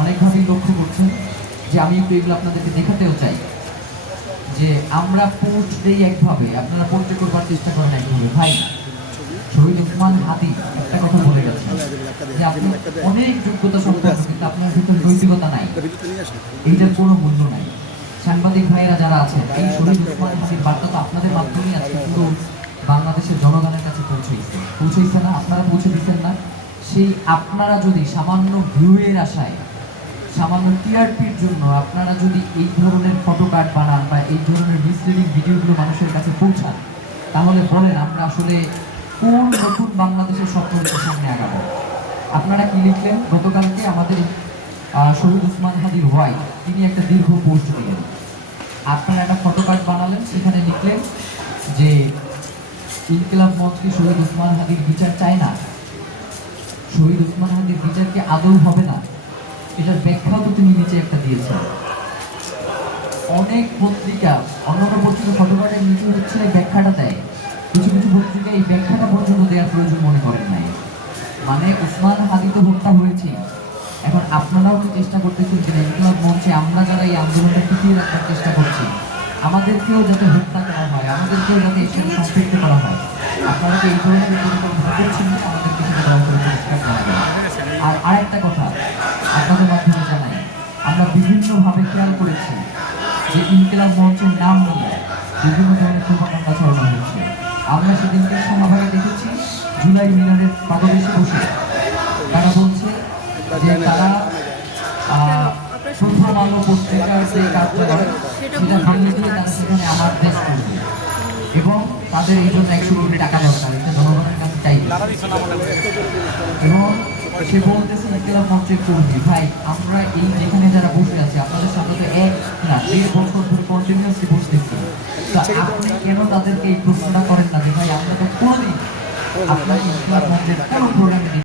অনেকভাবেই লক্ষ্য করছেন যে আমি একটু এগুলো আপনাদেরকে দেখাতেও চাই যে আমরা পোস্ট দেই একভাবে, আপনারা পোস্টে করবার চেষ্টা করেন একভাবে। ভাই শহীদ ওসমান হাদি একটা কথা বলে গেছেন যে আপনি অনেক যোগ্যতা সম্পন্ন কিন্তু আপনার ভিতরে নৈতিকতা নাই, এইটার কোনো মূল্য নাই। সাংবাদিক ভাইয়েরা যারা আছেন, এই শহীদ ওসমান হাদির বার্তা তো আপনাদের মাধ্যমেই আজকে পুরো বাংলাদেশের জনগণের কাছে পৌঁছেছে না? আপনারা পৌঁছে দিচ্ছেন না? সেই আপনারা যদি সামান্য ভিউয়ের আশায়, সামান্য টিআরপির জন্য আপনারা যদি এই ধরনের ফটো কার্ড বানান বা এই ধরনের মিসলিডিং ভিডিওগুলো মানুষের কাছে পৌঁছান, তাহলে বলেন আমরা আসলে কোন নতুন বাংলাদেশের স্বপ্নের সামনে আগাবো? আপনারা কি লিখলেন গতকালকে? আমাদের শহীদ ওসমান হাদির ওয়াইফ তিনি একটা দীর্ঘ পোস্ট দিলেন, আপনারা একটা ফটো কার্ড বানালেন, সেখানে লিখলেন যে ইনকিলাব মঞ্চ কি শহীদ ওসমান হাদির বিচার চায় না? শহীদ ওসমান হাদির বিচার কি আদৌ হবে না? এটার ব্যাখ্যাও তো তিনি নিচে একটা দিয়েছেন। অনেক পত্রিকা, অন্যান্য পত্রিকা ফটোকার্ডের নিচে হচ্ছে ব্যাখ্যাটা দেয়, কিছু কিছু পত্রিকা এই ব্যাখ্যাটা পর্যন্ত দেওয়ার প্রয়োজন মনে করেন নাই। মানে ওসমান হাদি তো হত্যা হয়েছে, এখন আপনারাও তো চেষ্টা করতেছেন যে ইনকিলাব মঞ্চে আমরা যারা এই আন্দোলনটা টিকিয়ে রাখার চেষ্টা করছি, আমাদেরকেও যাতে হত্যা করা হয়, আমাদেরকেও যাতে এর সাথে সম্পৃক্ত করা হয়। আপনারা তো এই ধরনের পরিকল্পনা করছেন না, আমাদেরকে সেটা দয়া করে পরিষ্কার করা হবে। আর আরেকটা কথা আপনাদের মাধ্যমে জানাই, আমরা বিভিন্নভাবে খেয়াল করেছি যে ইনকিলাব মঞ্চের নাম নিয়ে বিভিন্ন ধরনের প্রোপাগান্ডা ছড়ানো হয়েছে। আমরা সেদিনকে সমাবেশে দেখেছি জুলাই মিনারের পাদদেশে বসে তারা বলছে যে তারা প্রথম আলো পত্রিকার যে কার্যালয় সেটা ভেঙে দিয়ে তারা সেখানে আমার দেশ করবে এবং তাদের এই জন্য 100 কোটি টাকা দরকার, এটা জনগণের কাছে চাইবে। এবং সে বলতেছে ইনকিলাব মঞ্চের কর্মী, ভাই আমরা এই যেখানে যারা বসে আছি আপনাদের সামনে তো 1 না 1.5 বছর ধরে কন্টিনিউয়াসলি বসতেছি, তো আপনি কেন তাদেরকে এই প্রশ্নটা করেন না যে ভাই আমরা তো কোনোদিন আপনার ইনকিলাব মঞ্চের কোনো প্রোগ্রামে